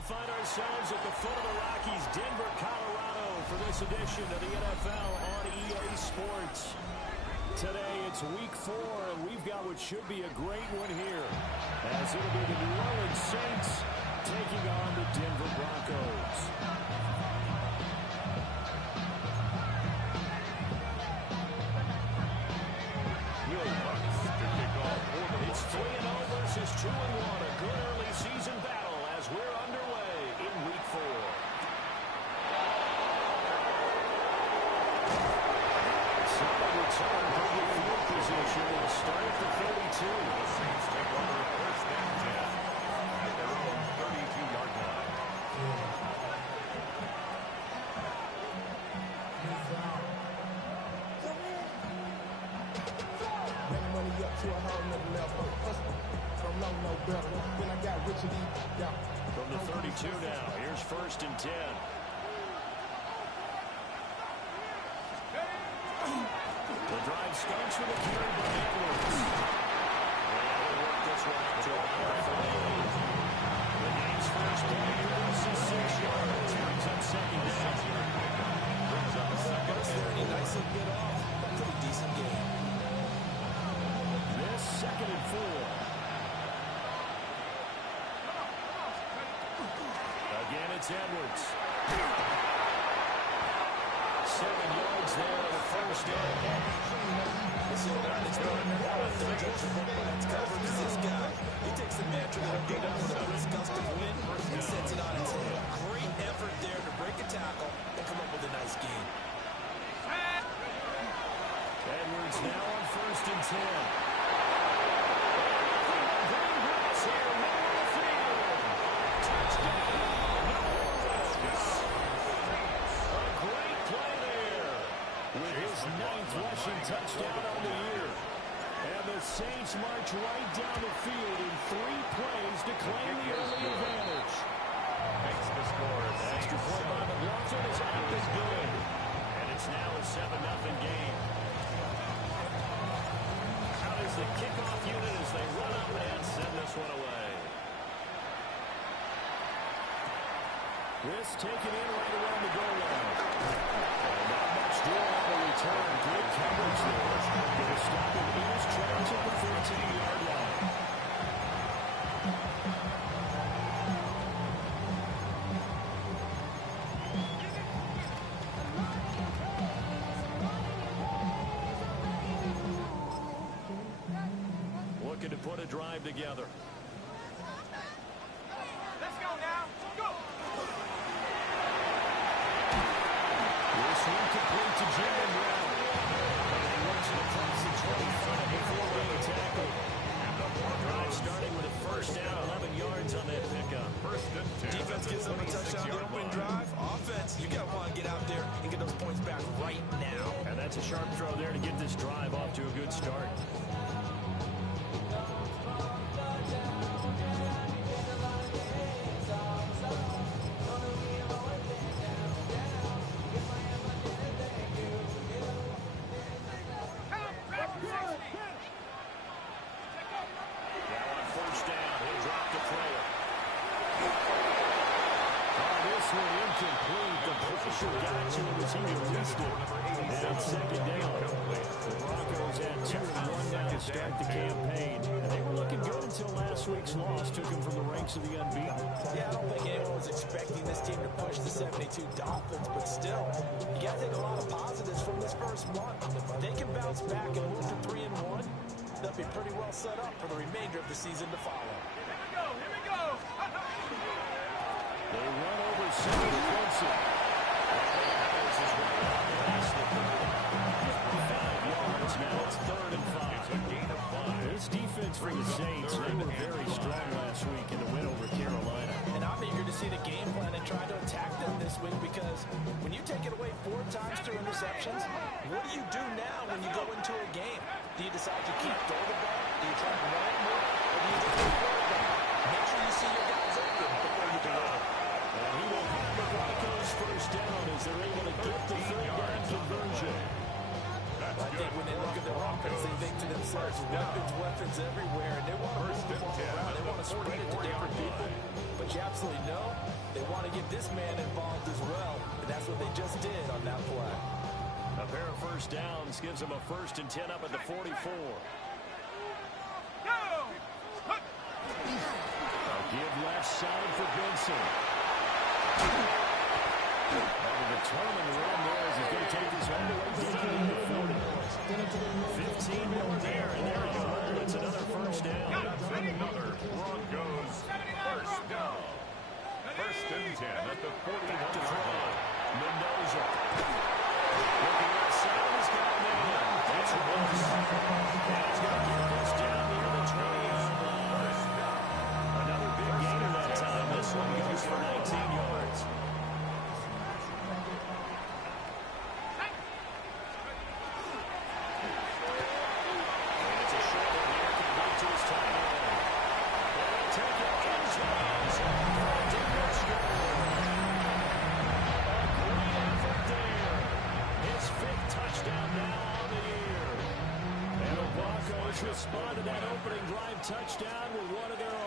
find ourselves at the foot of the Rockies, Denver, Colorado, for this edition of the NFL on EA Sports. Today, it's week 4, and we've got what should be a great one here, as it'll be the New Orleans Saints taking on the Denver Broncos. It's 3-0 versus 2-1, a good early season battle as we're underway in week 4. Solid return from the field position and start at the 32. The Saints take over first and 10 at their own 32-yard line. Money up to a whole nother level. Don't know no better. When I got rich and eat, from the 32 now, here's first and 10. The drive starts with a carry by Edwards. And they work this one out to about 48. The game's first play. This is 6 yards. Brings up second down. Brings up second down. Nice and get off. Pretty decent game. This second and 4. Again, it's Edwards. 7 yards there on the first down. It's covered as this guy. He takes the mantra that beat up with a brisk gust of wind and sets it on its head. Great effort there to break a tackle and come up with a nice game. Edwards now on first and 10. With his 9th rushing touchdown on the year. And the Saints march right down the field in 3 plays to claim the early advantage. Makes the score. Extra point by McLaughlin is up and good. And it's now a 7-0 game. How does the kickoff unit as they run up and send this one away? This taken in right around the goal line. And not much draw on the return. Good coverage there. Going to stop him in his tracks at the 14-yard line. Looking to put a drive together. Let's go now. Go. This one complete to Jalen Brown. And he runs it across the 25 before being tackled. Drive starting with a first down, 11 yards on that pickup. First and 10. Defense gives them a touchdown on the opening drive. Offense, you got to want to get out there and get those points back right now. And that's a sharp throw there to get this drive off to a good start. Start the campaign. And they were looking good until last week's loss took them from the ranks of the unbeaten. Yeah, I don't think anyone was expecting this team to push the 72 Dolphins, but still, you got to take a lot of positives from this first month. If they can bounce back and move to 3-1, they'll be pretty well set up for the remainder of the season to follow. Here we go. Here we go. They run over Sammy Wilson. Now it's 3rd and 5. This defense for the Saints, they were very strong last week in the win over Carolina. And I'm eager to see the game plan and try to attack them this week because when you take it away 4 times through interceptions, what do you do now when you go into a game? Do you decide to keep throw the ball? Do you try to run it more? Or do you just throw the ball? Make sure you see your guys open before you do it. And he will have the Broncos first down as they're able to get the 3rd down conversion. I think when they look at their offense, they think to themselves, weapons everywhere, and they want to move the ball around. They want to spread it to different people. But you absolutely know they want to get this man involved as well, and that's what they just did on that play. A pair of first downs gives them a 1st and 10 up at the 44. I'll give left side for Benson. And a determined run there as he's going to take this all the way down to the 40. 15 more there, and there we go. It's another first down. Another Broncos first down. 1st and 10 at the 41-yard line. Mendoza. Looking outside, he's got a man. That's Russ. And he's going to get this down near the 20-yard line. Another big gain in that time. This one goes for 19 yards. And it's a short one here. Can get to his tight end. They'll take it into the end zone. His 5th touchdown now on the year. And the Broncos respond to that opening drive touchdown with one of their own.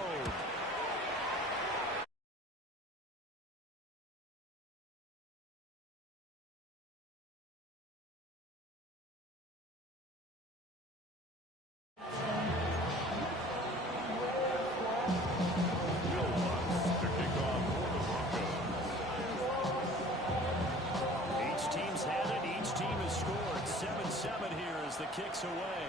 To kick off for the Broncos. Each team's had it. Each team has scored. 7-7 here as the kick's away.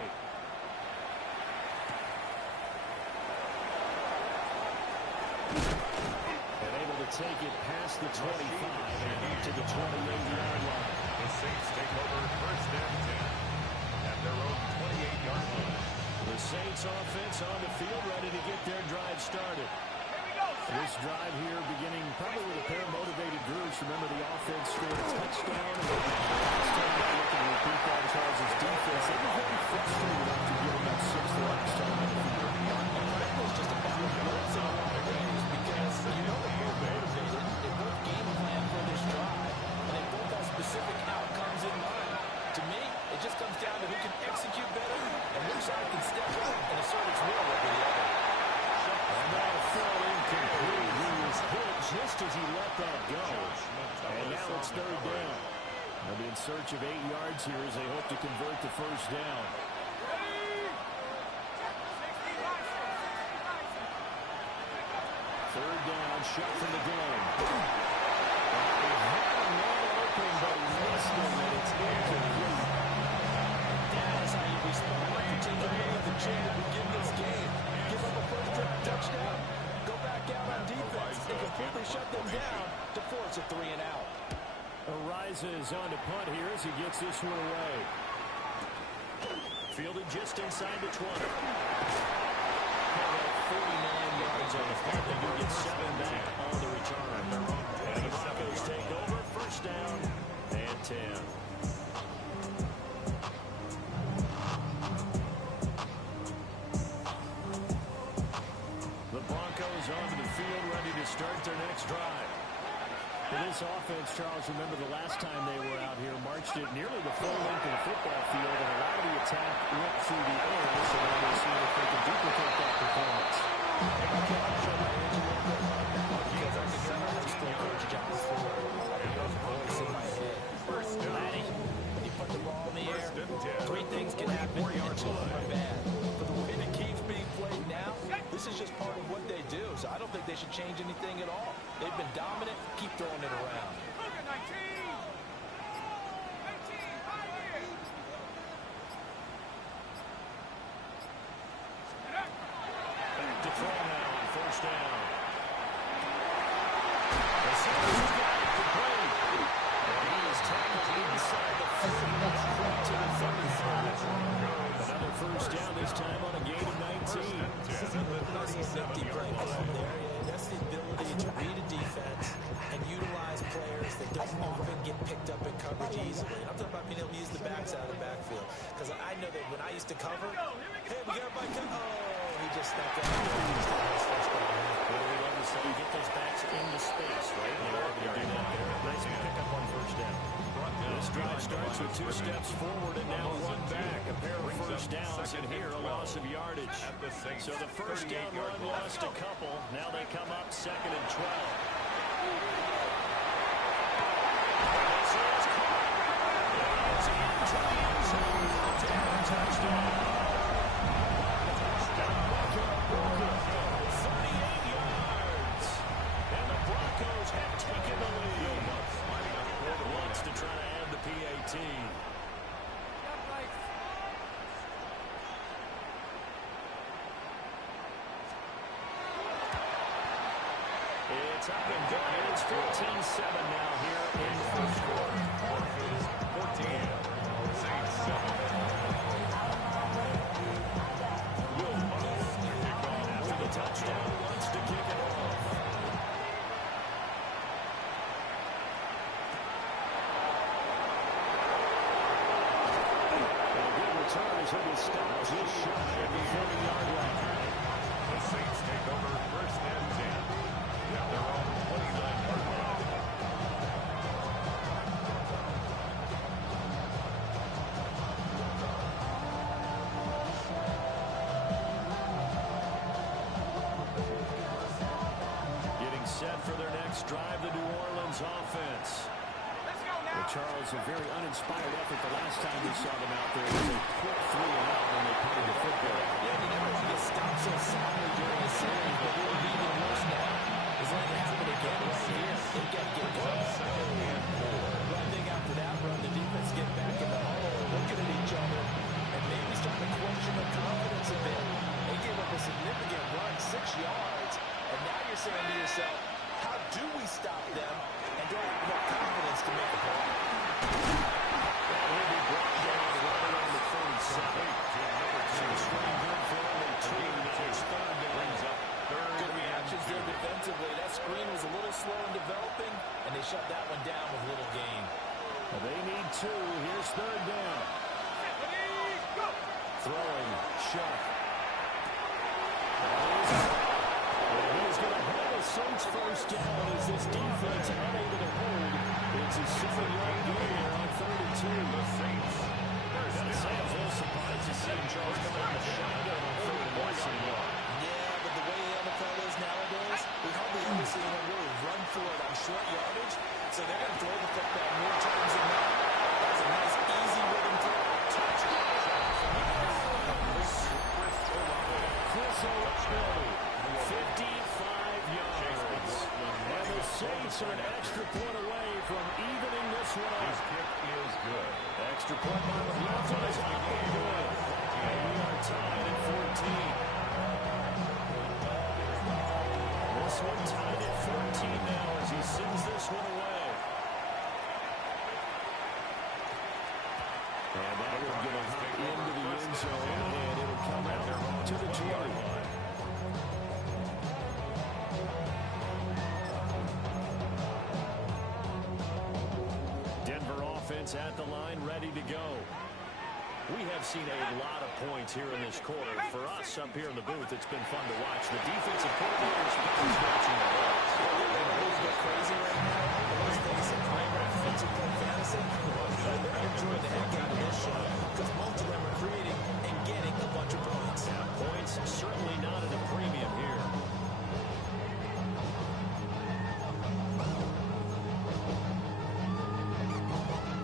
And able to take it past the 25 and up to the 28-yard line. The Saints take over 1st and 10 at their own 28-yard line. The Saints offense on the field ready to get their drive started. This drive here beginning probably with a pair of motivated groups. Remember, the offense scored a touchdown. And last time they look and repeat that Charles' defense, they were very frustrated after giving up 6 the last time on the field. It was just about blitzing a lot of games because you know they're both motivated. They both game plan for this drive, and they both have specific outcomes in mind. To me, it just comes down to who can execute better and which side can step up and assert its will over the other. And that throw incomplete. He was hit just as he let that go. And now it's 3rd down. They'll be in search of 8 yards here as they hope to convert the 1st down. 3rd down, shot from the gun. They had a man open, but missed him, and it's incomplete. That's how you respond after taking away the chin to begin this game. Give up a first drive touchdown, go back out on defense, and completely shut them down to force a 3 and out. Arises on to punt here as he gets this one away. Fielded just inside the 20. 49 yards on the punt. They do get 7 back on the return. And the Broncos take over. 1st down and 10. The Broncos onto the field, ready to start their next drive. For this offense, Charles, remember the last time they were out here, marched it nearly the full length of the football field, and a lot of the attack went through the air, so now we'll see if they can duplicate that performance. When you put the ball in the air, 3 things can happen, and 2 of them are bad. For the way the game's being played now, this is just part of what they do, so I don't think they should change anything at all. They've been dominant. Keep throwing it around. Back to throw now on 1st down. The Saints got it complete. And he is tackled inside the 40 to the 35. Another 1st down, this time on a gain of 19. That's the ability to read a defense and utilize players that don't often get picked up in coverage easily. And I'm talking about being able to use the backs out of the backfield. Because I know that when I used to cover, hey, we got my cover. Oh, he just stepped out. He just got his first down. Well, we love to so you get those backs into space, right? They are going to do that there. Nice pick up on first down. This drive starts with 2 steps forward and now 1 back. A pair of first downs, and here a loss of yardage. So the first down run lost a couple. Now they come up 2nd and 12. Touchdown. 38 yards. And the Broncos have taken the lead. Wants to try to add the PAT. It's up and going. It's 14-7 now here in the first quarter. 14. Saints 7. After the touchdown, wants to kick it off. And a good return as he'll be stopped just shy of the 40-yard line. The Saints take over 1st and 10. At their own 29-yard line. Getting set for their next drive, the New Orleans offense. Let's go now. Well, Charles, a very uninspired effort the last time we saw them out there. It was a quick 3-and-out when they punted the football. Yeah, they never want to get stopped so soundly during the series, but what would be even worse now is letting it happen again right here. They've got to get going. One thing after that run, the defense get back in the hole, looking at each other, and maybe start to question their confidence a bit. They gave up a significant run, 6 yards, and now you're saying to yourself, how do we stop them, and do I have enough confidence to make a play? That will be brought down right around the 37. So the screen good for only 2. Now it's 3rd down. Brings up 3rd. Good reactions there defensively. That screen was a little slow in developing, and they shut that one down with little gain. Well, they need 2. Here's 3rd down. Go. Throwing, Shuck. He's going to have a Saints first down as this defense unable to hold. It's a 7-yard gain here on 3rd and 2. The Saints. That sounds a little surprised to see Charles come out with a shotgun on 3rd and 1. Yeah, but the way the NFL is nowadays, we hardly ever see them really run for it on short yardage, so they're going to throw the football more times than not. That's a nice, easy rhythm throw. Touchdown. Chris Olave, 55 yards. And the Saints are an extra point away from evening this one His up. kick is good. Extra point by the Broncos. Up and good. And we are tied at 14. This one tied at 14 now as he sends this one away. And that will get him into the end zone, and it'll come out to the 20. Denver offense at the line, ready to go. We have seen a lot of points here in this quarter. For us up here in the booth, it's been fun to watch. The defensive coordinators are scratching their heads. They're go crazy right now. Let's face it, playing defensive play fantasy, they're enjoying the heck out of this show because most of them are creating and getting a bunch of points. Yeah, points certainly not at a premium here.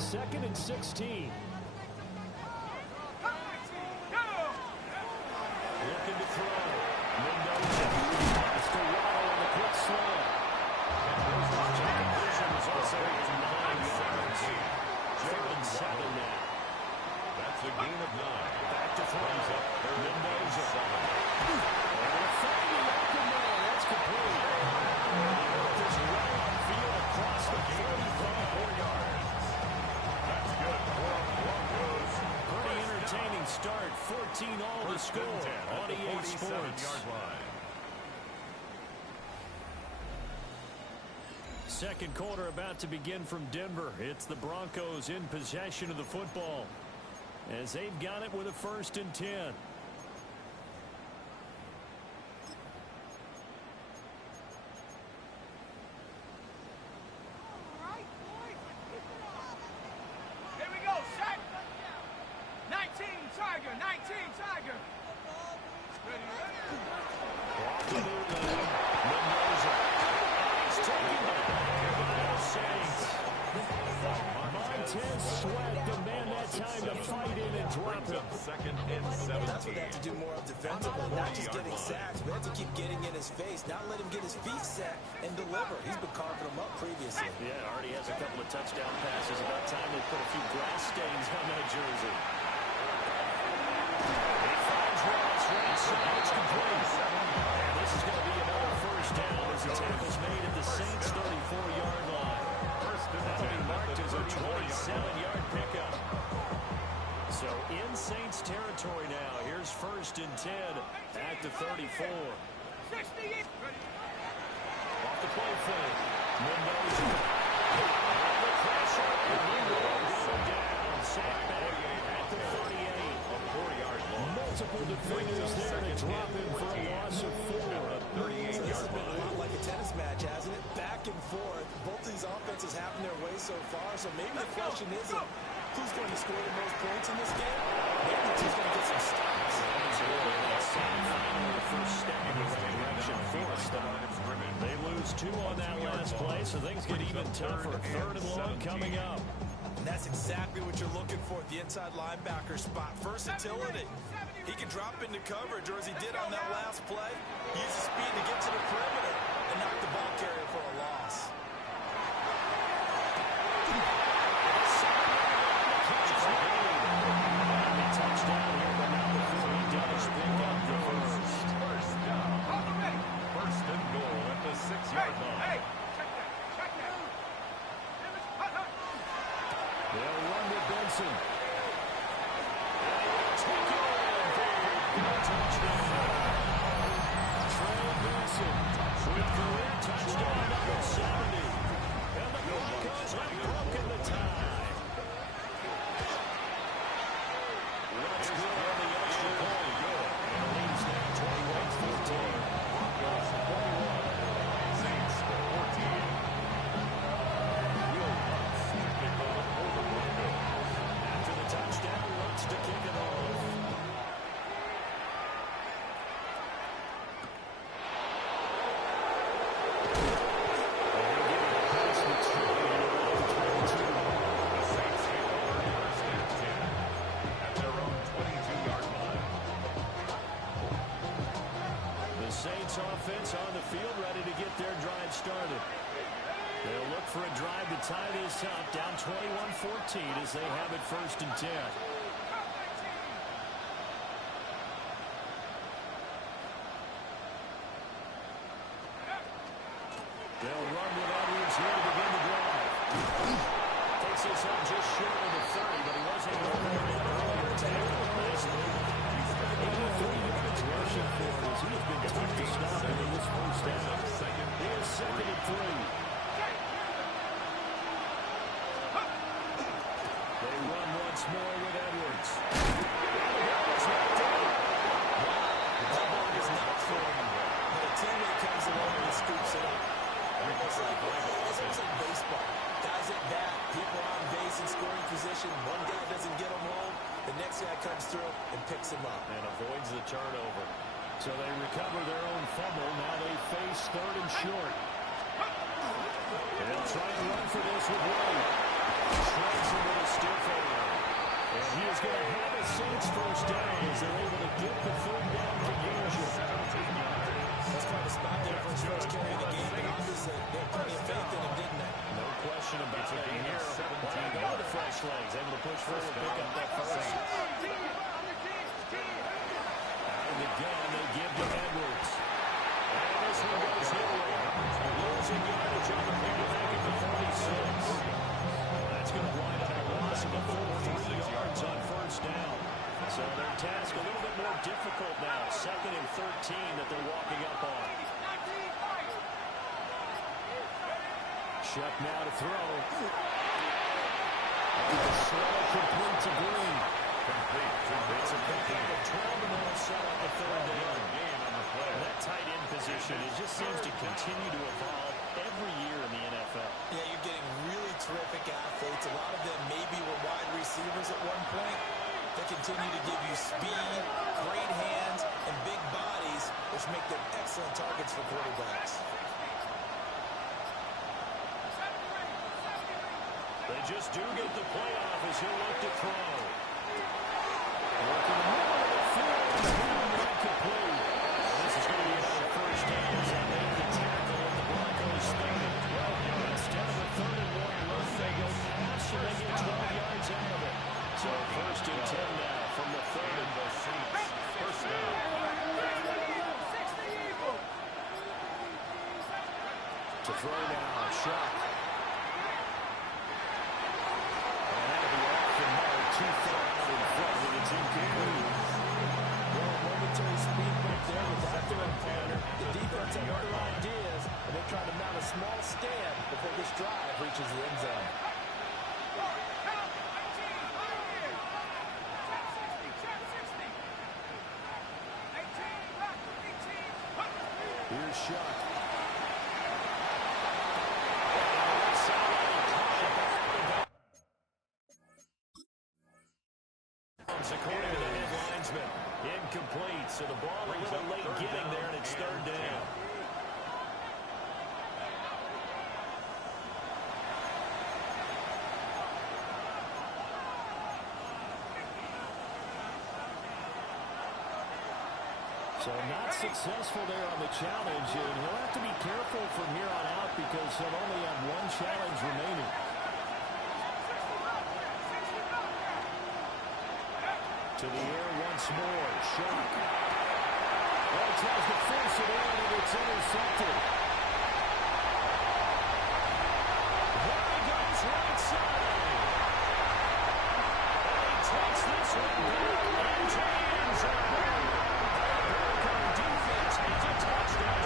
Second and 16. Looking to throw. Mendoza. Pass to Waddle on the quick slant. Jacob Vision is also at 9 yards. 3rd and 7 now. That's a gain of 9. Back to throw. Mendoza. Mendoza. Able to find the open man. That's complete. Just right on field across the 44 yards. That's good for Broncos. Pretty entertaining start. 14 all to score on EA Sports. Second quarter about to begin from Denver. It's the Broncos in possession of the football as they've got it with a 1st and 10. and 17. That's what they have to do more of defensively, not just getting sacks, but they have to keep getting in his face, not let him get his feet set and deliver. He's been carving them up previously. Yeah, already has a couple of touchdown passes. About time they put a few grass stains on that jersey. He finds Ross right side. It's complete. And this is going to be another first down as the tackle's made at the Saints' 34-yard line. That'll be marked as a 27-yard pickup. So in Saints territory now. Here's 1st and 10 at the 34. Off the play fake. Mendoza. The pressure. And he will go down. Sack back at the 38. A 4-yard loss. Multiple defenders there to drop him for a loss of 4. So this has been a lot like a tennis match, hasn't it? Back and forth. Both of these offenses having their way so far. So maybe the question isn't who's going to score the most points in this game. Maybe it's who's going to get some stops. The first step in the right direction forced them. They lose 2 on that last play, so things get even tougher. 3rd and long coming up. And that's exactly what you're looking for at the inside linebacker spot. Versatility. He can drop into coverage, or as he did on that last play, use his speed to get to the perimeter and knock the ball carrier for a loss. Touchdown here, but not before he does pick up the first. First down. First and goal at the 6-yard line. They'll run with Benson. Take it in. Touchdown. Trey Benson with career touchdown number 70. And the Broncos have broken the tie. Let's go on the extra point. And the lead's now 21-14. Broncos 41. Saints 14. Will Lutz to kick off for the Broncos. After the touchdown, Lutz to kick it off. The Saints take over first and 10 at their own 22-yard line. The Saints offense on the field ready to get their drive started. They'll look for a drive to tie this up, down 21-14 as they have it 1st and 10. They'll run with Edwards here to begin the drive. Takes this up just short of the 30, but he was able to hold it earlier tackle last week. 83 yards rushing for him as he has been tough to stop in this first half. Here's 2nd and 3. They run once more with Edwards. Is not throwing the ball, but a teammate comes along and scoops it up. It's almost like baseball. Guys at bat, people on base in scoring position. One guy doesn't get them home. The next guy comes through and picks him up. And avoids the turnover. So they recover their own fumble. Now they face 3rd and short. They'll try to run for this with White. Shreds him with a stiff arm. And he is going to have a Saints first down as they're able to get the 3rd down conversion. That's quite a spot there for his first carry of the game, but obviously they had plenty of faith in him, didn't they? No question about it here. Well, go to fresh legs, able to push forward, pick up that first. Out of the gun, they give to Edwards. And this one goes nowhere. Losing yardage on the back at the 46. That's going to wind up a loss of a full 3 yards on first down. So their task a little bit more difficult now. 2nd and 13 that they're walking up on. Check now to throw. And the slow complete to Green. Complete. It's a complete 12 and all set up the 3rd down. Gain on the play. That tight end position, it just seems to continue to evolve every year in the NFL. Yeah, you're getting really terrific athletes. A lot of them maybe were wide receivers at one point. They continue to give you speed, great hands, and big bodies, which make them excellent targets for quarterbacks. They just do get the playoff as he'll look to throw. Working the middle To throw now, shot. And that'll be off the mark. Too far out in front, and it's incomplete. Well, momentary speed right there without the encounter. The defense had other ideas, and they're trying to mount a small stand before this drive reaches the end zone. Here's Shuck. According to the head linesman, incomplete. So the ball a little late getting there, and it's third down. So not successful there on the challenge, and he'll have to be careful from here on out because he'll only have one challenge remaining. To the air once more. Shuck. Well, tries to force it in, and it's intercepted. There he goes, right side. And he takes this one down into the end zone. Broncos defense has a touchdown.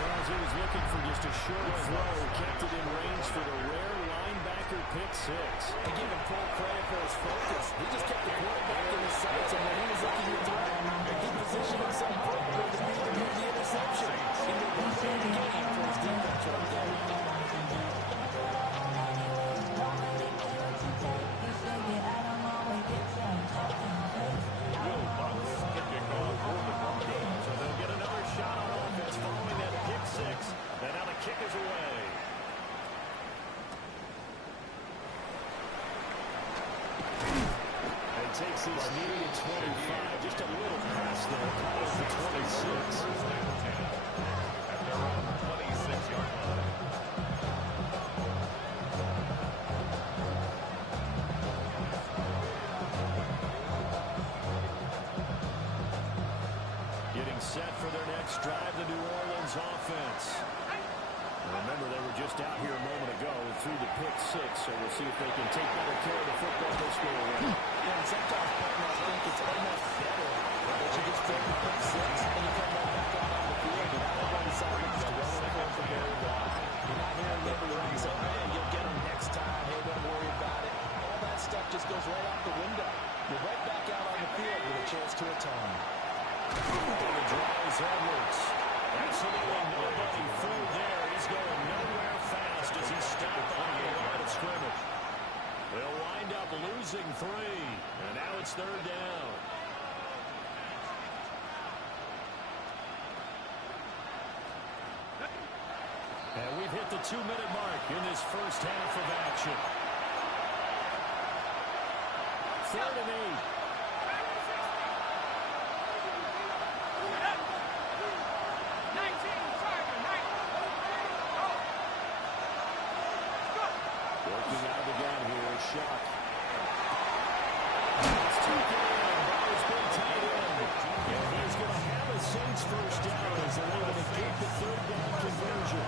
Charles, he was looking for just a short throw, kept it in range for the rare linebacker pick six. And give him full credit for his focus. He just kept the quarterback in his sights, and when he was looking to throw, he positioned himself perfectly to be able to move the interception. He did one thing in the game for his defense right there. Will Bucks kicking off for the Broncos. So they'll get another shot on offense following that pick six. And now the kick is away. And takes this near to 25. Just a little pass there. Caught it for 26. At their own 26-yard line. Getting set for their next drive, the New Orleans offense. Remember, they were just out here a moment ago through the pick six, so we'll see if they can take better care of the football this go around. Yeah, and sometimes, partner, I think it's almost better that you just throw the pick six and you come right back out on the field. You're not on the sidelines to run the field for very long. You're not hearing everyone say, man, you'll get them next time. Hey, don't worry about it. All that stuff just goes right out the window. You're right back out on the field with a chance to atone. And the drives Edwards. Absolutely nobody through there. He's going nowhere fast as he's stopped behind the line of scrimmage. They'll wind up losing 3, and now it's third down. And we've hit the 2-minute mark in this first half of action. 3rd and 8. Working out again here, Shuck. It's taken in. Ball has been tied in. And he's going to have a Saints first down as they're able to get the third down conversion.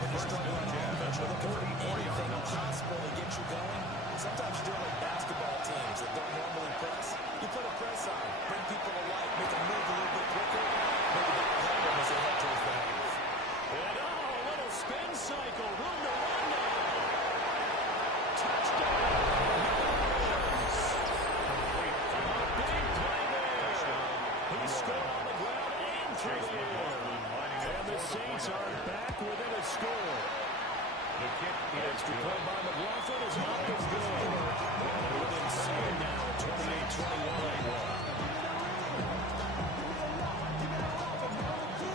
When you start on offense, you're looking for anything possible to get you going. Sometimes you're doing like basketball teams that don't normally press. You put a press on, bring people to life, make them move a little bit quicker. Maybe that will help them as they head towards the half. And a little spin cycle. Room to run now. Touchdown. Big play there. He scored on the ground and through the air. And the Saints are back within a score. The kick is Extra point by McLaughlin is not as good. And they're within 7 now, 28-21.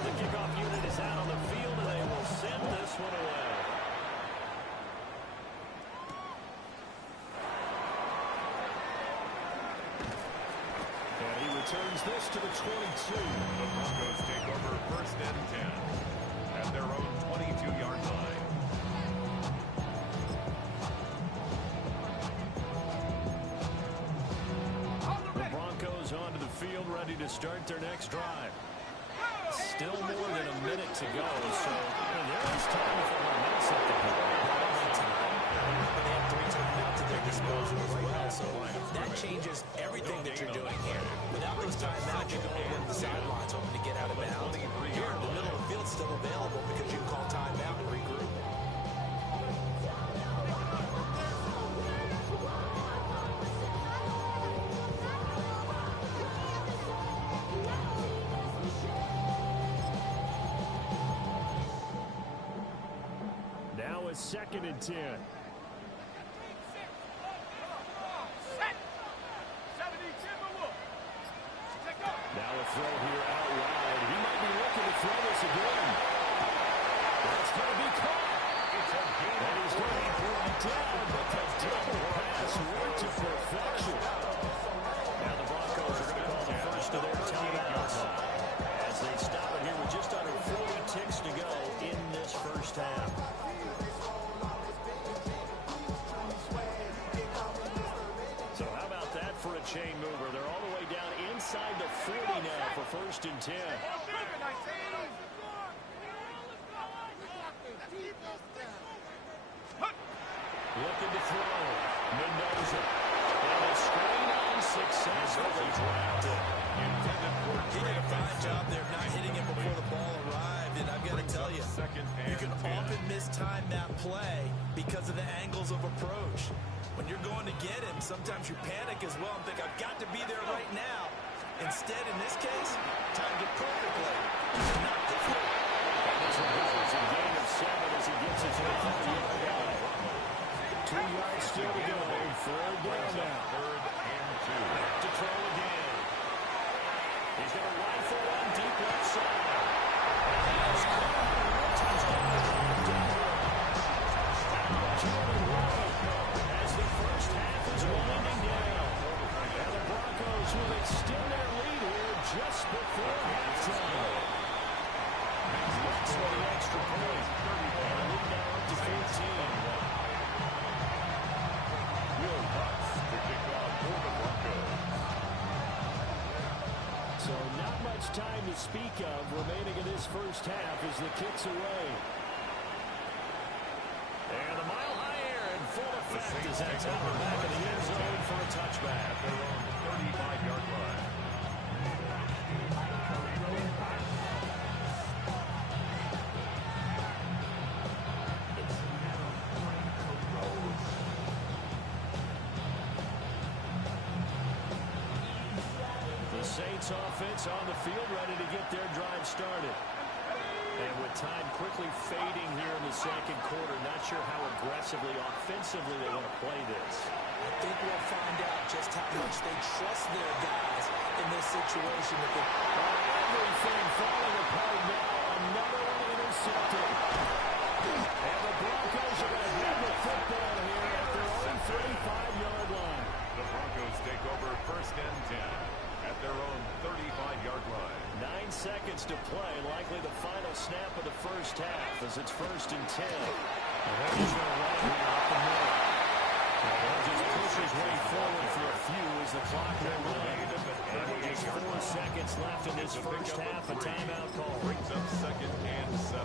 The kickoff unit is out on the field, and they will send this one away. And he returns this to the 22. The Broncos take over 1st and 10 at their own 22-yard line. The Broncos onto the field, ready to start their next drive. Still more than a minute to go, so there is time for a minute something here. But they have 3 timeouts at their disposal as well, so that changes everything that you're doing here. Without those timeouts, you can only work the sidelines hoping to get out of bounds. Here, the middle of the field's still available because you can call timeout and regroup. Now a 2nd and 10. Now a throw here out wide. He might be looking to throw this again. That's going to be caught. And he's going to be brought down, but the double pass worked to perfection. Now the Broncos are going to call the first of their timeouts as they stop it here with just under 40 ticks to go in this first half. So how about that for a chain mover? They're all the way down inside the 40 now for 1st and 10. Looking to throw. Mendoza. And a screen on successfully drafted. He did a fine job there of not hitting him before the ball arrived, and I've got to tell you, you can often mistime that play because of the angles of approach. When you're going to get him, sometimes you panic as well and think, I've got to be there right now. Instead, in this case, timed it perfectly. Not the throw. And this one goes a gain of 7 as he gets it to the 5-yard line. 2 yards still to go. 3rd down now. 3rd and 2. Back to throw again. He's going to rifle one deep left side. As the first half is winding down. And the Broncos will extend their lead here just before halftime. Looks for the extra point. And a lead now up to 15. Will Lutz to kick off for the Broncos. So not much time to speak of remaining in this first half as the kick's away. And a mile high air in full effect as that's out the back of the end zone for a touchback. At their own 35-yard line. The Saints offense on the field ready to get their drive started. And with time quickly fading here in the 2nd quarter, not sure how aggressively, offensively they want to play this. I think we'll find out just how much they trust their guys in this situation. Everything falling apart now. Another one intercepted. And the Broncos are going to have the football here at their own 35-yard line. The Broncos take over 1st and 10 at their own 35-yard line. 9 seconds to play, likely the final snap of the first half as it's 1st and 10. And they're just going to run here up the middle. They'll just push his way forward for a few as the clock will run. And with just 4 seconds left in this first half, a timeout call. Brings up 2nd and 7.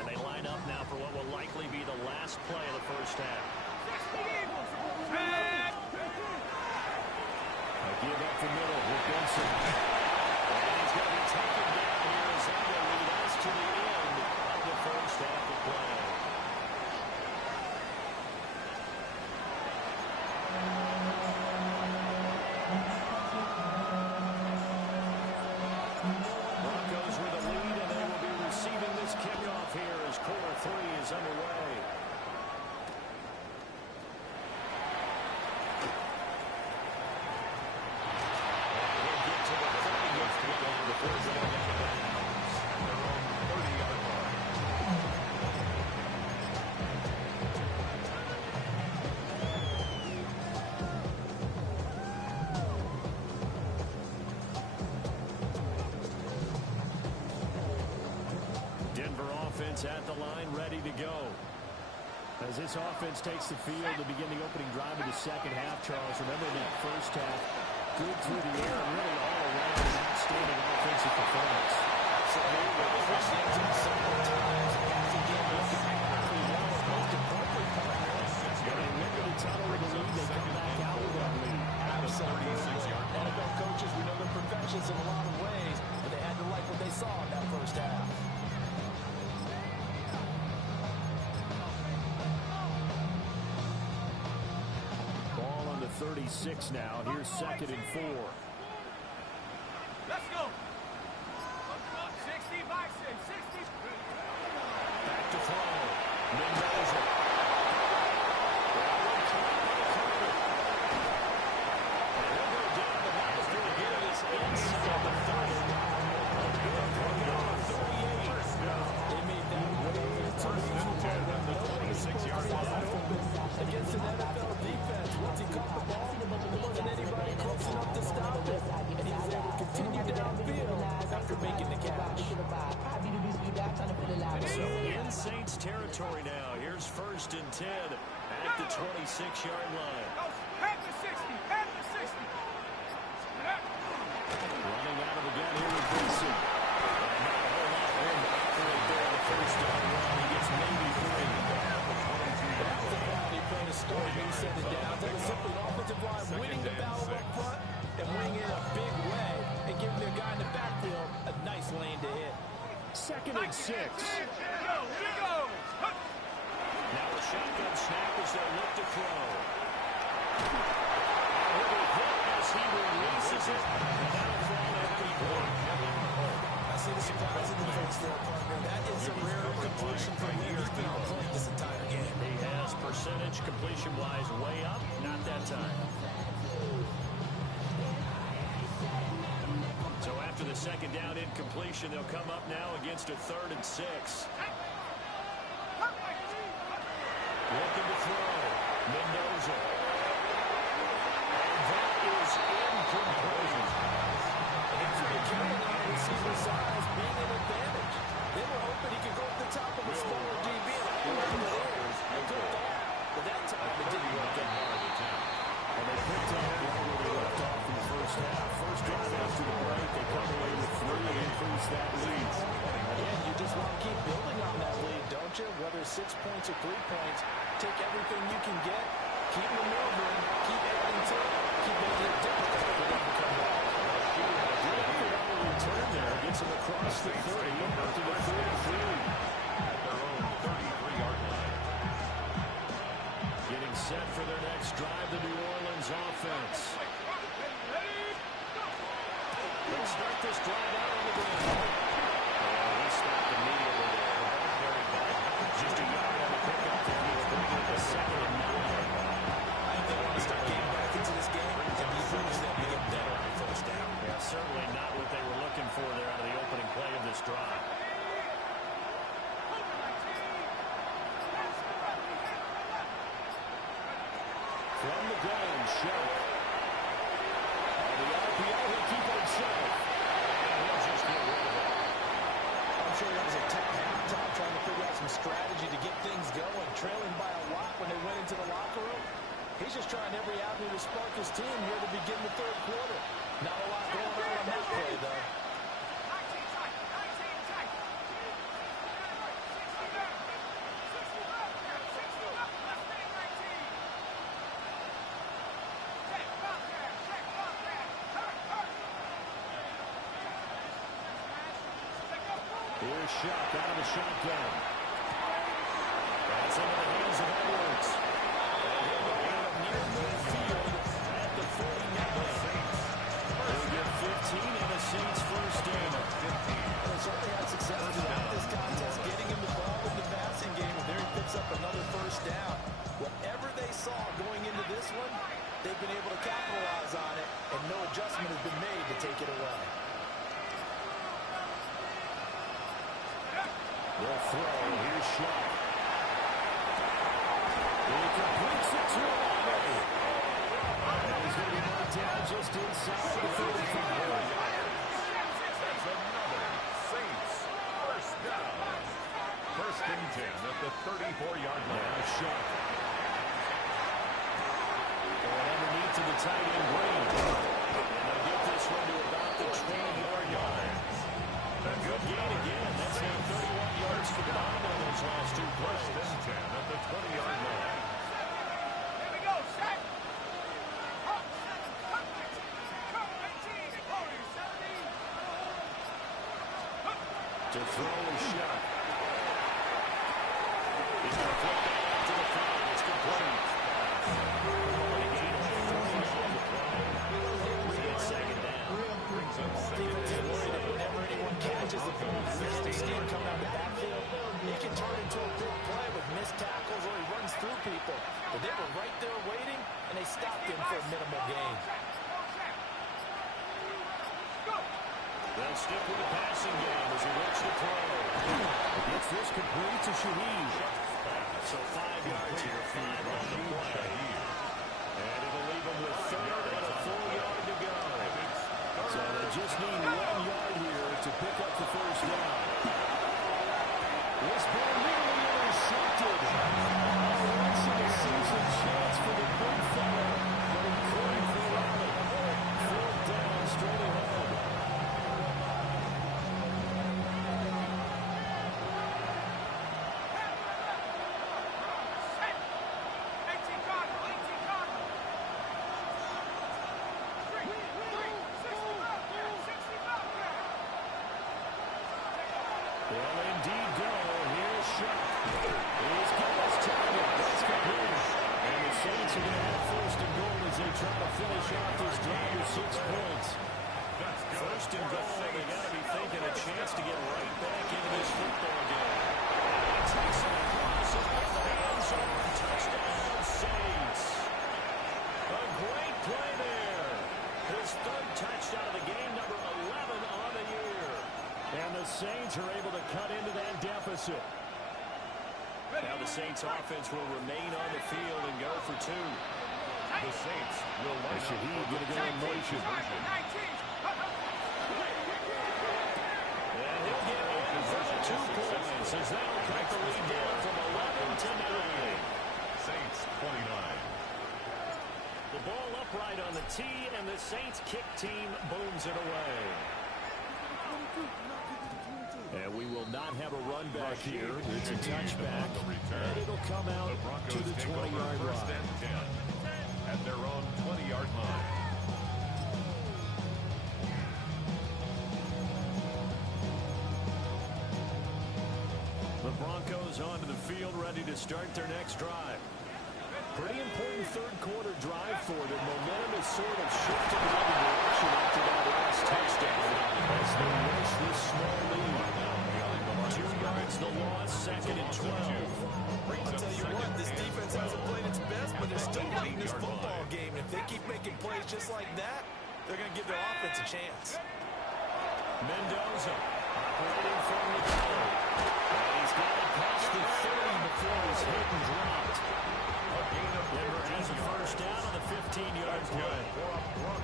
And they line up now for what will likely be the last play of the first half. A give up the middle with Benson. And he's going to be taken down here as that will lead us to the end of the first half of play. Broncos with a lead, and they will be receiving this kickoff here as quarter 3 is underway. We'll get to the As this offense takes the field to begin the opening drive of the second half, Charles, remember in that first half, good through the air, really all around an outstanding offensive performance. Absolutely. We've seen it several times. The passing game looking really well. Most importantly, partners. When they went to the tunnel with the lead, they come back out with that lead. Absolutely. NFL coaches, we know they're perfectionists in a lot of ways, but they had to like what they saw in that first half. Ball on the 36 now. Here's 2nd and 4. Let's go. 60, Bison, 60. Back to throw. Mendoza. Against an NFL defense, once he caught the ball, there wasn't anybody close enough to stop it. And he was able to continue downfield after making the catch. So in Saints territory now. Here's 1st and 10 at the 26-yard line. Head to 60, head to 60. Running out of the gun here with Vincent. And not a whole lot of room to operate there on the first down run. He gets maybe 3. That was a quality play to start when you set it down. That was simply an offensive line winning the battle up front and winning it in a big way and giving their guy in the backfield a nice lane to hit. 2nd and 6. Here we go. Now a shotgun snap as they look to throw. With a hit as he releases it. And that'll fall incomplete. I see the surprise in the face there, partner. That is a rare completion from him. He's been on point this entire game. He has percentage completion-wise way up. Not that time. So after the 2nd down incompletion, they'll come up now against a 3rd and 6. Looking to throw. Mendoza. And that is incomplete. Anthony Carolina receiver size being an advantage. They were hoping he could go at the top of a smaller DB and open it in. They took that, but that time it didn't work out. And they picked up right where they left off in the first half. First drive after the break, they come away with 3 and increase that lead. Yeah, you just want to keep building on that lead, don't you? Whether it's 6 points or 3 points, take everything you can get, keep maneuvering, keep adding to it, keep making it difficult for them to come back. Good effort on the return there. Gets them across the 30 up to the 33. At their own 33-yard line. Getting set for their next drive, the New Orleans offense. Let's start this drive out on the ground. He stopped immediately there. Just a yard on the pickup there. He's bringing it to 2nd and 9. I think they want to start getting back into this game and be forcing them to get better on first down. Yeah, certainly not what they were looking for there out of the opening play of this drive. From the gun, Shelk. On the RPO, he'll keep it himself. And he'll just get rid of it. I'm sure that was a tough halftime trying to figure out some strategy to get things going, trailing by a lot when they went into the locker room. He's just trying every avenue to spark his team here to begin the 3rd quarter. Not a lot going on that play, though. Here's Shelk out of the shotgun. That's into the hands of Edwards. And he'll go out near midfield at the 49. They'll get 15 and a Saints first down. They certainly had success throughout this contest, getting him the ball in the passing game, and there he picks up another first down. Whatever they saw going into this one, they've been able to capitalize on it, and no adjustment has been made to take it away. They'll throw. Here's Shelk. He completes it to Olave. And he's going to be knocked down just inside the 35. That's another Saints first down. 1st and 10 at the 34-yard line. Now Sharp. And underneath to the tight end, Green. And they'll get this one to about the 20-yard line. A good gain again. That's now 31 yards combined on those last two plays. First and 10 at the 20-yard line. Here we go, set. Up, 18, Cody, 17. To throw a shot. He's going to flip that out to the front. It's complete. And a gain of 49 on the play. We get second down. Brings up second Defense is and worried that 7. whenever anyone catches the ball, the scheme coming out of the backfield, it can turn into a big play with missed tackles or he runs through people. But they were right there waiting, and they stopped him for a minimal gain. They'll stick with the passing game as he looks to throw. Gets this complete to Shaheed. So 5 yards here, 5 on the play. And it'll leave him with 3rd and a full yard to go. So they just need 1 yard here to pick up the first down. This ball nearly intercepted. Once in a season chance for the big fella. But he couldn't corral it. 4th down straight ahead. Well, indeed go. Here's Sharp. He's got his target. That's complete. And the Saints are going to have 1st and goal as they try to finish off this drive with 6 points. First and goal, they got to be thinking a chance to get right back into this football game. And Tyson crosses with the end zone. Touchdown, Saints. A great play there. His 3rd touchdown of the game, number 11 on the year. And the Saints are able to cut into that deficit. Now the Saints offense will remain on the field and go for 2. The Saints will line up Shaheed going to go in motion. And he'll get in for the 2 points as that'll cut the lead down from 11 to 9. Saints 29. The ball upright on the tee, and the Saints kick team booms it away. And we will not have a run back here. It's a touchback, and it'll come out to the 20-yard First line. and 10 at their own 20-yard line. The Broncos onto the field, ready to start their next drive. Pretty important 3rd quarter drive for them. Momentum is sort of shifted in the other direction after that last touchdown as they rush this small lead. 2 yards the loss, 2nd and 12. I'll tell you what, this defense hasn't played its best, but they're still winning this football game. If they keep making plays just like that, they're going to give their offense a chance. Mendoza operating from the goal. And he's got it past the 30 before he's hit and dropped. Denver has a first down on the 15-yard play.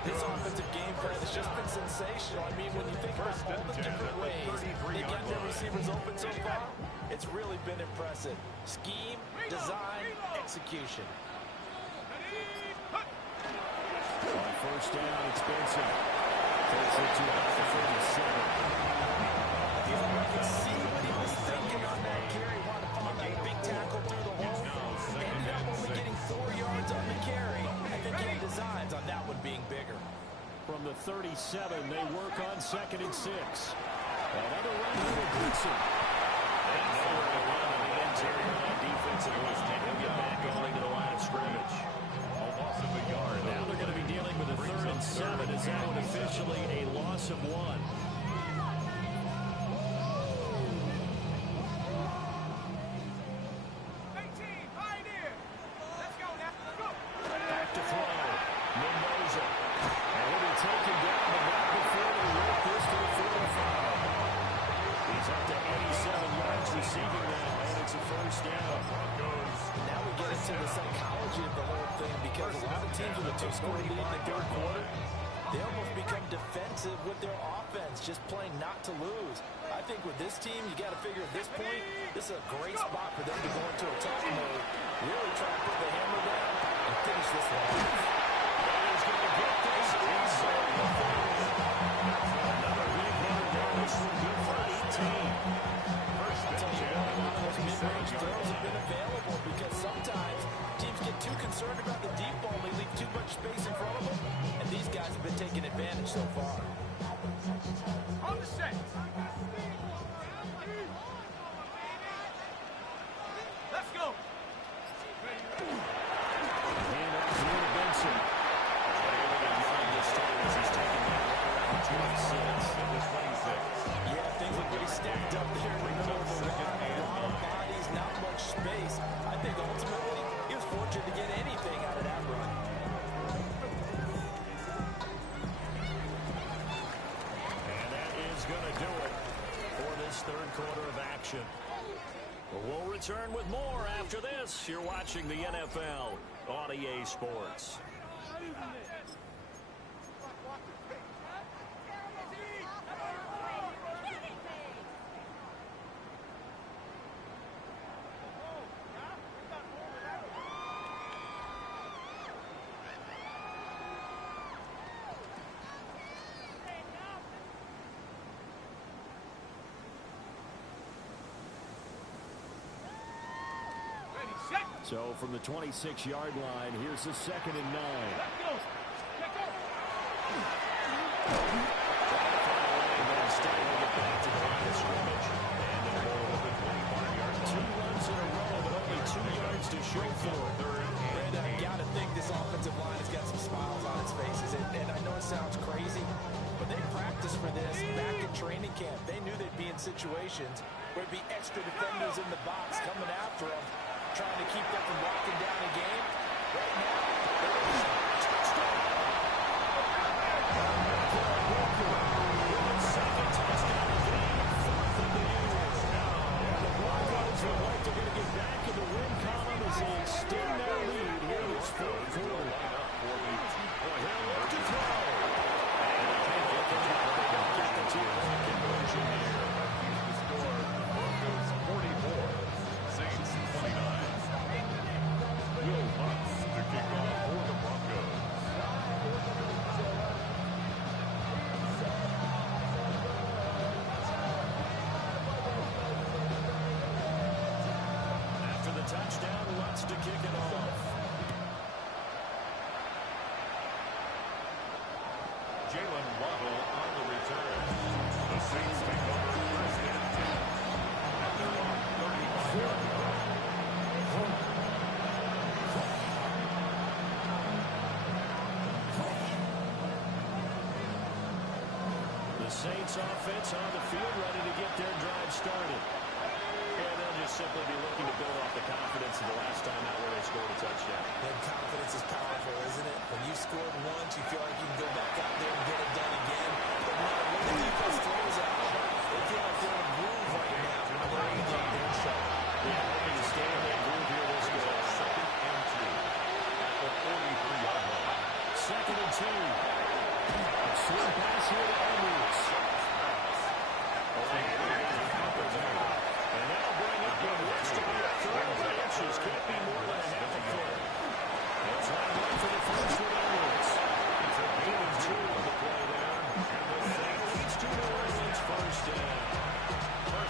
This offensive game plan has just been sensational. I mean, when you think about all the different ways they get their receivers open so far, it's really been impressive. Scheme, design, execution. On first down, it's Benson. Takes it to about the 37. I can see what he was thinking on that carry. Wanted to find that big tackle through the hole. Ended up only getting 4 yards on the carry. I think he had designs on that one being bigger. From the 37, they work on 2nd and 6. Another run here to Benson. And nowhere to run on the interior of that defensive line. They'll get back going to the line of scrimmage. A loss of a yard. Now they're going to be dealing with a 3rd and 7 as that one officially a loss of 1. 18, Pioneer. Let's go now. Go. Back to throw. Mendoza. And he'll be taken down, but not before they work this to the 45. He's up to 87 yards receiving that, and it's a first down. Now we get into the psychology of the whole thing because a lot of teams with a 2-score lead in the 3rd quarter, they almost become defensive with their offense, just playing not to lose. I think with this team, you got to figure at this point, this is a great spot for them to go into attack mode, really try to put the hammer down and finish this one off. He's going to get this inside the 30. Another big one there. This will be for 18. I'll tell you what, a lot of those mid-range throws have been available because sometimes teams get too concerned about the deep ball. They leave too much space in front of them, and these guys have been taking advantage so far. On the set. Let's go. Hand off here to Benson. This time as he's taking that around 26. Yeah, things look pretty stacked up there in the middle of the line. A lot of bodies, not much space. I think ultimately he was fortunate to get anything out of that run. And that is going to do it for this third quarter of action. We'll return with more after this. You're watching the NFL on EA Sports. So from the 26-yard line, here's the 2nd and 9. Let's go. Let's go. But instead, we get back to the line of scrimmage. And they'll go over the 25-yard line. 2 runs in a row, but only 2 yards to show for it. Brandon, I got to think this offensive line has got some smiles on its faces. And I know it sounds crazy, but they practiced for this back in training camp. They knew they'd be in situations where there'd be extra defenders in the box coming after them, trying to keep them from locking down a game. Right now, Second touchdown of the game, 4th in the years. And the Broncos look like they're going to get back in the win column as they extend their lead here in this fourth quarter. They'll look to throw. And I think they don't get the 2-point conversion here. The score, Broncos 44, Saints 29. Will Lutz to kick off for the Broncos. After the touchdown, Lutz to kick it off. Jalen Waddle on the return. The Saints take over 1st and 10 at their own 35-yard line. The Saints offense on the field, ready to get their drive started. And they'll just simply be looking to build off the confidence of the last time out where they scored a touchdown. that confidence is powerful, isn't it? When you scored once, you feel like you can go back out there and get it done again. But no, when the defense throws out, they feel like they're in a groove right now. And they're ready to get their shot. Yeah, looking to stay in that groove here this go. 2nd and 2 at the 43-yard line. 2nd and 2. Swing pass here to Edwards. And that'll bring up what looks to be a 3rd of inches. Can't be more than a half a foot. It's line one for the first with Edwards. It's a gain of 2 on the play there. And that leads to New Orleans 1st down.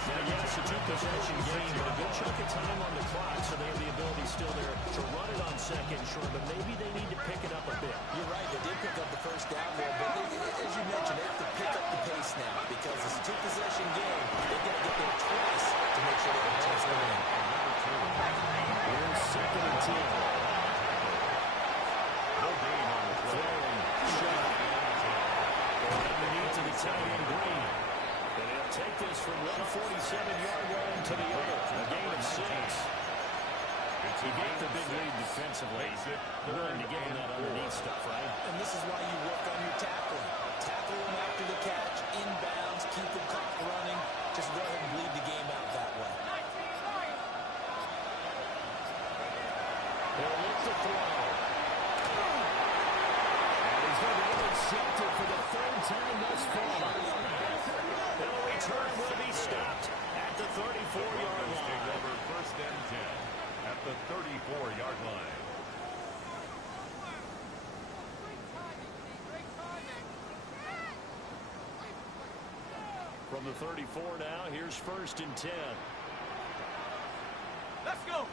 Now, yes, a 2-possession game, but a good chunk of time on the clock, so they have the ability still there to run it on 2nd, sure, but maybe they need to pick it up a bit. You're right, they did pick up the 1st down there, but as you mentioned, they have to pick up the pace now because it's a 2-possession game. They've got to get there twice to make sure they have a chance to win. Here's 2nd and 10. No gain on the play. Throwing, shot. Underneath to the tight end Green. And he'll take this from 147-yard line to the other. A gain of 6. He gave the big lead defensively. Willing to give him that underneath stuff, right? And this is why you work on your tackling. Tackle them after the catch, inbounds, keep the clock running. Just go ahead and bleed the game out that way. They'll look to throw. And he's going to be intercepted for the 3rd time thus far. And the return will be stopped. the 34 now. Here's 1st and 10. Let's go.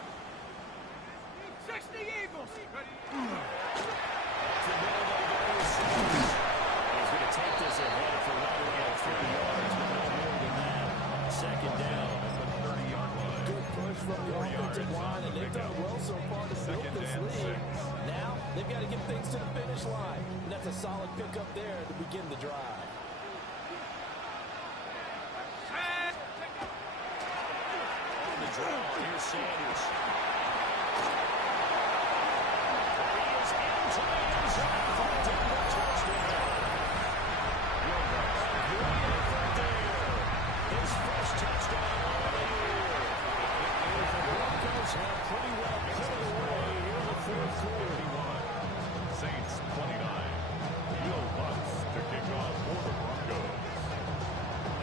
60 Eagles. He's going to take this ahead for right around 3 yards, but no more than that. 2nd down at the 30-yard line. Good push from the offensive line, and they've done well so far to build this lead. Now, they've got to get things to the finish line. And that's a solid pickup there to begin the drive. On the draw, here's Sanders. Saints 29. Will Lutz to kick off for the Broncos.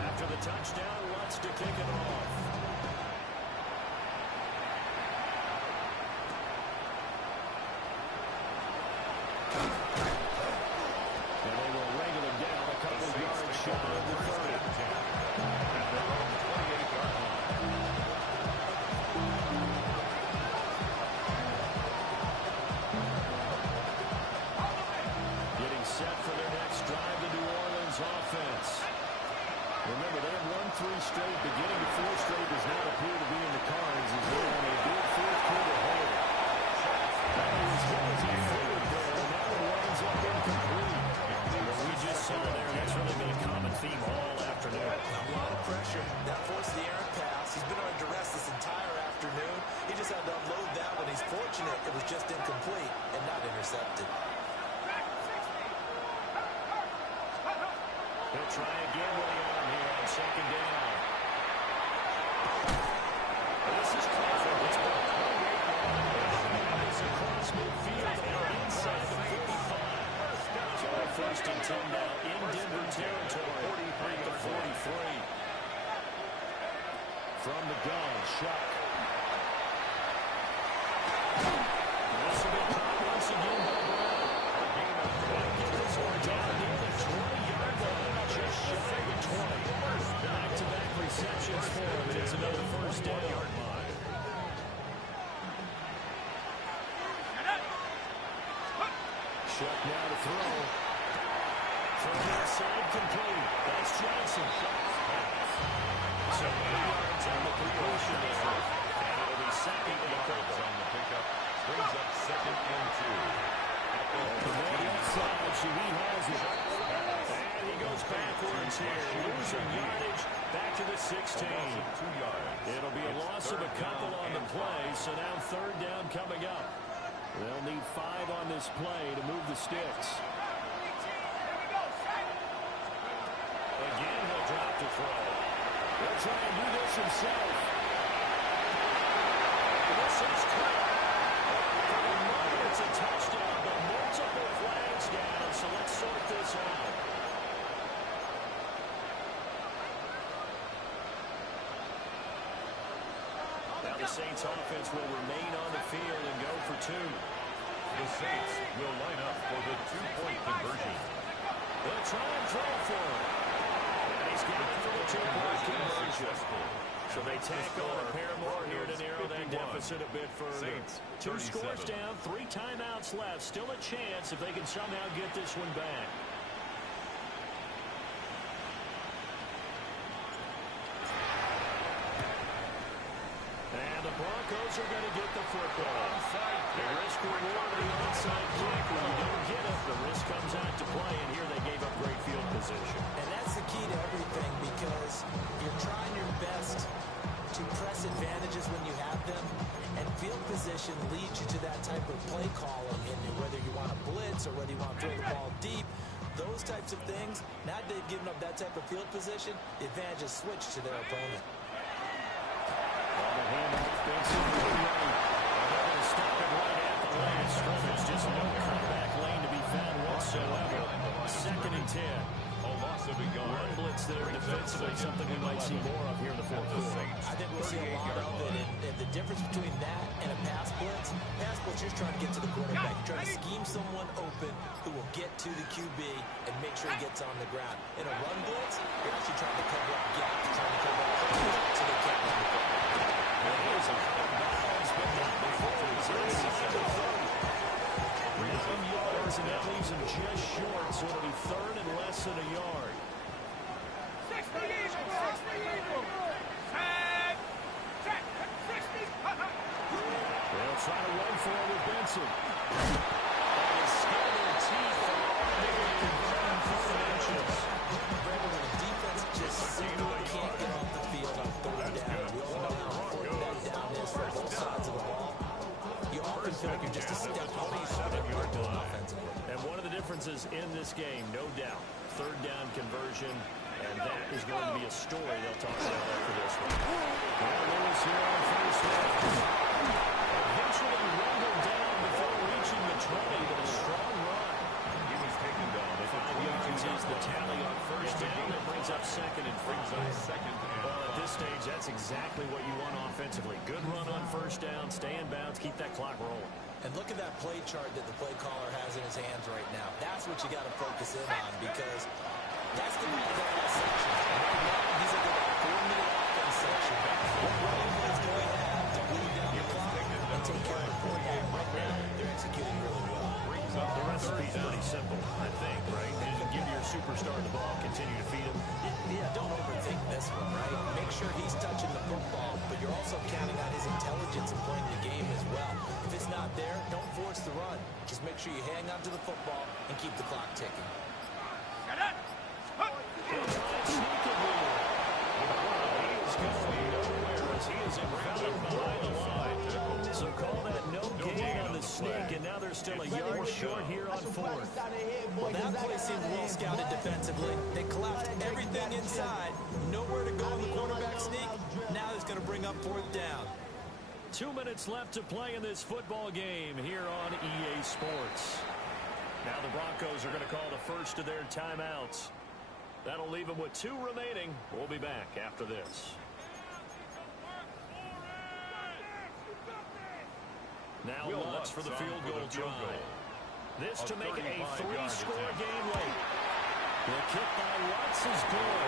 After the touchdown, Lutz to kick it off. And they will wrangle him down a couple of yards shy of the 30. At their own 28-yard line. Getting set for their next drive, the New Orleans offense. Remember, they have won 3 straight. Beginning the 4th straight does not appear to be in the cards as they want a good 4th quarter hold. That was Hillsy forward there, and that one winds up incomplete. What we just saw there, that's really been a common theme all afternoon. A lot of pressure. That forced the errant pass. He's been under duress this entire afternoon. He just had to unload that one. He's fortunate it was just incomplete and not intercepted. He'll try again with the arm here on 2nd down. This is Crawford. It's been it's across midfield and inside the 45. So 1st and 10 now in Denver territory. At the 43. From the gun, Shuck. This will be caught once again by Brown. Get this one down near the 20-yard line. Just shy of the 20. Back-to-back receptions for him. It is another 1st down. Shuck now to throw. From the outside, complete. That's Johnson. So 8 yards on the completion there. And it'll be 2nd yards on the pickup. Brings up 2nd and 2. At the outside, so he has it. And he goes backwards here. Losing yardage back to the 16. 2 yards. It'll be a loss of a couple on the play, so now 3rd down coming up. They'll need 5 on this play to move the sticks. Again, he'll drop to throw. He'll try and do this himself. This is caught. For the moment, it's a touchdown, but multiple flags down, so let's sort this out. Now the Saints offense will remain on the field and go for 2. The Saints will line up for the 2-point conversion. They'll try and throw for him. And he's got it for the 2-point conversion. So they tackle a pair more here to narrow that deficit a bit further. 2 scores down, 3 timeouts left. Still a chance if they can somehow get this one back. And the Broncos are going to get the football. The risk reward of the onside kick. When you don't get it, the risk comes out to play, and here they gave up great field position. And that's the key to everything, because you're trying your best to press advantages when you have them, and field position leads you to that type of play calling, and whether you want to blitz or whether you want to throw the ball deep, those types of things, now that they've given up that type of field position, the advantage is switched to their opponent. On the handoff, Benson right. They're going to stop it right at the line of scrimmage. Just no comeback lane to be found whatsoever. 2nd and 10. A loss of a yard. blitz there defensively, something we might see more of here in the fourth quarter. I think we'll see a lot of it. And the difference between that and a pass blitz, you're just trying to get to the quarterback. You're trying to scheme someone open who will get to the QB and make sure he gets on the ground. In a run blitz, you're actually trying to cover up gaps, trying to cover up holes so they can't run the ball. Here's a ball's been done before. He's inside the 30. 11 yards, and that leaves him just short, so it'll be third and less than a yard. 60 Eagles! Tag! Check! 60! They'll try to run for it with Benson. That is skin their teeth. When the defense just simply can't get off the field on third down. We all know how important that down is for both sides of the ball. You often feel like you're just a step behind what you're doing offensively. And one of the differences in this game, no doubt, third down conversion, and that is going to be a story they'll talk about after this one. Now Lewis here on first down. Eventually rumbled down before reaching the 20, but a strong run. He was taken down. 5 yards is the tally on first down. That brings up second and 5. Well, at this stage, that's exactly what you want offensively. Good run on first down, stay in bounds, keep that clock rolling. And look at that play chart that the play caller has in his hands right now. That's what you got to focus in on because that's the way that whole section. Right now, he's at about 4-minute offense section. What running plays do we have to bleed down the clock and take care of the point game? Right now, they're executing really well. The recipe's pretty simple, I think, right? And give your superstar the ball, continue to feed him. Yeah, don't overthink this one, right? Make sure he's touching the football, but you're also counting on his intelligence in playing the game as well. If it's not there, don't force the run. Just make sure you hang on to the football and keep the clock ticking. He'll try and sneak it here. He is going nowhere as he is enveloped behind the line. So call that no gain on the sneak, and now they're still a yard short here on fourth. Well, that play seemed well scouted defensively. They collapsed everything inside. Nowhere to go on the quarterback sneak. Now it's going to bring up fourth down. 2 minutes left to play in this football game here on EA Sports. Now the Broncos are going to call the first of their timeouts. That'll leave them with 2 remaining. We'll be back after this. Now Lutz for the field goal try. This to make it a 3-score game late. The kick by Lutz is good.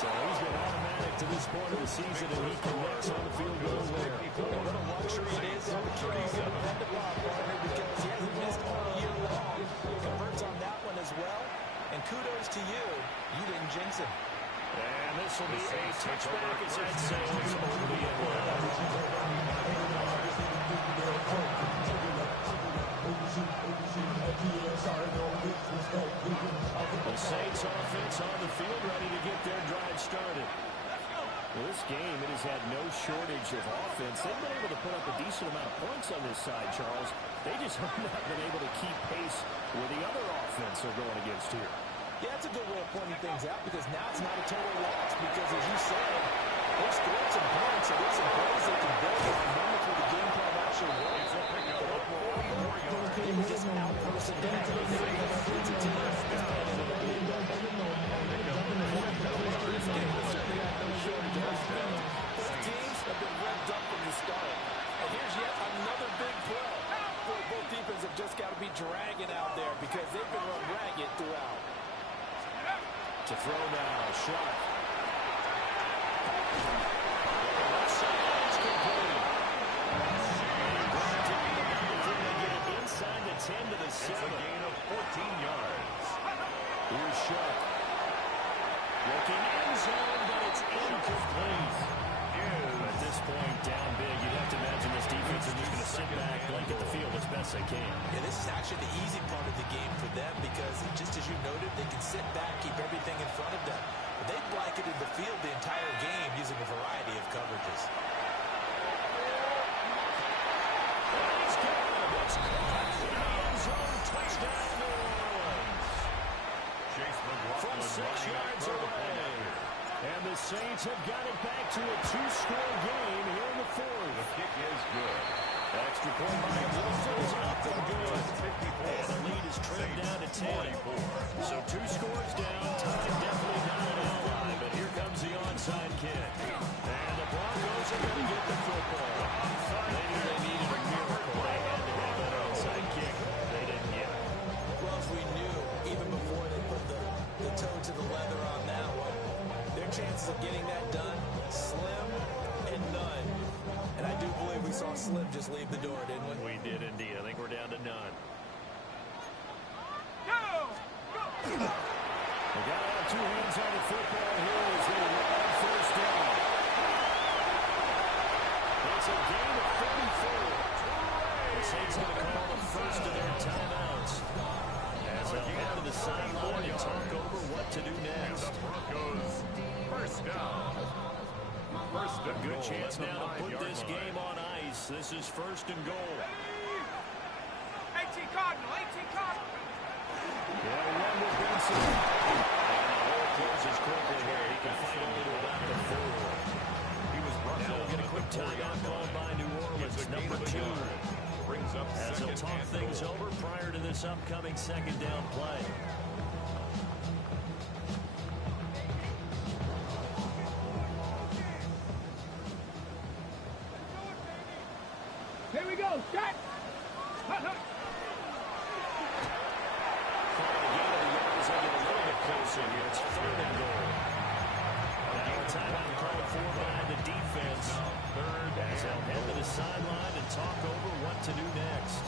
So he's been automatic to this point of the season, and he connects on the field goal there. What a luxury it is to carry a dependable partner because he hasn't missed all year long. Converts on that one as well. And kudos to you. You didn't jinx him. And this will be a touchback as that sails over the end line. The Saints offense on the field ready to get their drive started. Well, this game, it has had no shortage of offense. They've been able to put up a decent amount of points on this side, Charles. They just have not been able to keep pace with the other offense they're going against here. Yeah, that's a good way of pointing things out because now it's not a total loss because, as you said, they scored some points, so there's some plays they can build on moments where the game plan actually works. They just out-person down. It's a team. Both teams have been revved up from the start. And here's yet another big play. Boy, both defenses have just got to be dragging out there because they've been run ragged throughout. To throw now, shot. Inside the 10 to the 7. It's a gain of 14 yards. Here's Sharp. Looking end zone, but it's incomplete. At this point, down big, you'd have to imagine this defense is just going to sit back, blanket the field as best they can. Yeah, this is actually the easy part of the game for them because, just as you noted, they can sit back, keep everything in front of them. But they blanketed the field the entire game using a variety of coverages. He's got it. It's caught. End zone touchdown, New Orleans. Chase From 6 yards away. And the Saints have got it back to a 2-score game here in the fourth. The kick is good. Extra point by Wolf is up and good. And the lead is trimmed down to 10. So 2 scores down. Time definitely not kick. And the Broncos are going to get the football. They knew they needed a miracle. They had to have that onside kick. They didn't get it. Well, as we knew, even before they put the toe to the leather on that one, their chances of getting that done, slim and none. And I do believe we saw Slim just leave the door, didn't we? We did indeed. I think we're down to none. Go! They got to have two hands on the football here as they run first down. It's a gain of 34. The Saints going to call the first of their timeouts as they'll head to the sideline and talk over what to do next. The Broncos first down. First and Good goal chance at the now to put 5-yard this line. game on ice. This is first and goal. 18 Cardinal, 18 Cardinal. Yeah, one with Benson. And the hole closes quickly here. He can fight only to about the 4. He was brought Now we'll get a quick timeout called by New Orleans, number 2. Brings up As they'll second talk and things goal. over prior to this upcoming second down play. Here we go, shot! Trying to get the yards, they get a little bit closer here. It's third and goal. Now a timeout called for by the defense. Third as they'll head to the sideline and talk over what to do next.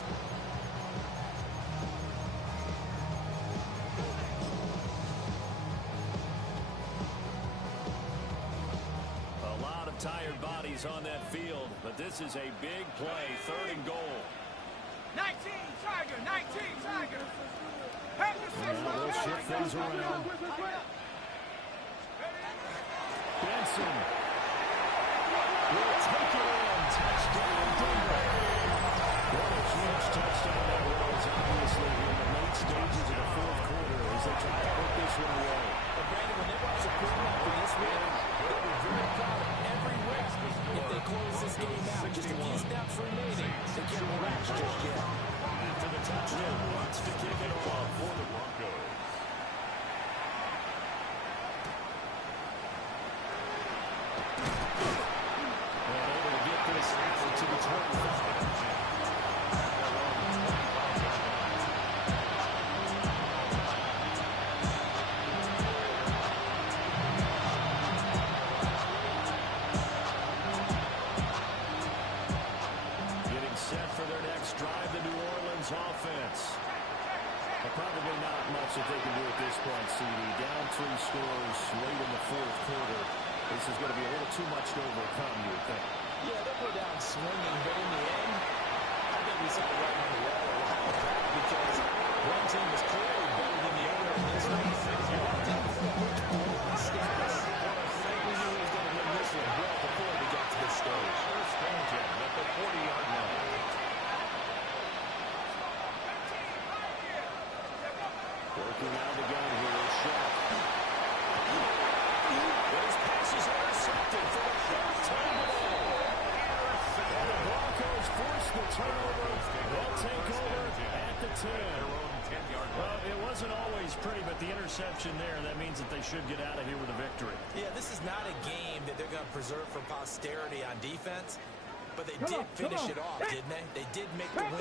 A lot of tired bodies on that field, but this is a big play, third and goal. 19 Tiger, 19 Tiger. Have the They'll shift things around. Benson will take it in. Touchdown, Denver. What a huge touchdown that was, obviously, in the late stages of the fourth quarter as they try to put this one away. But Brandon, when they watch the quarterback for this win, they were very proud of every rep. If they close this game out, just a few snaps remaining, they can't relax just yet. After the touchdown, wants to kick it off for the Broncos. And able to get this out to the 25. Getting set for their next drive, the New Orleans offense. Probably not much that they can do at this point, CD. Down 3 scores late in the fourth quarter. This is going to be a little too much to overcome, you would think. Yeah, they'll go down swinging, but in the end, I think we saw the writing on the wall a while back because one team is clearly better than the other in this one. One team which belongs status. We knew he was going to win this one well before we got to this stage. First and 10 at the 40-yard line. Working out the gun here is Shaq. Those passes are intercepted for the third time today. And the Broncos force the turnover. They'll take over at the 10. Well, it wasn't always pretty, but the interception there, that means that they should get out of here with a victory. Yeah, this is not a game that they're going to preserve for posterity on defense, but they did finish it off, didn't they? They did make the winning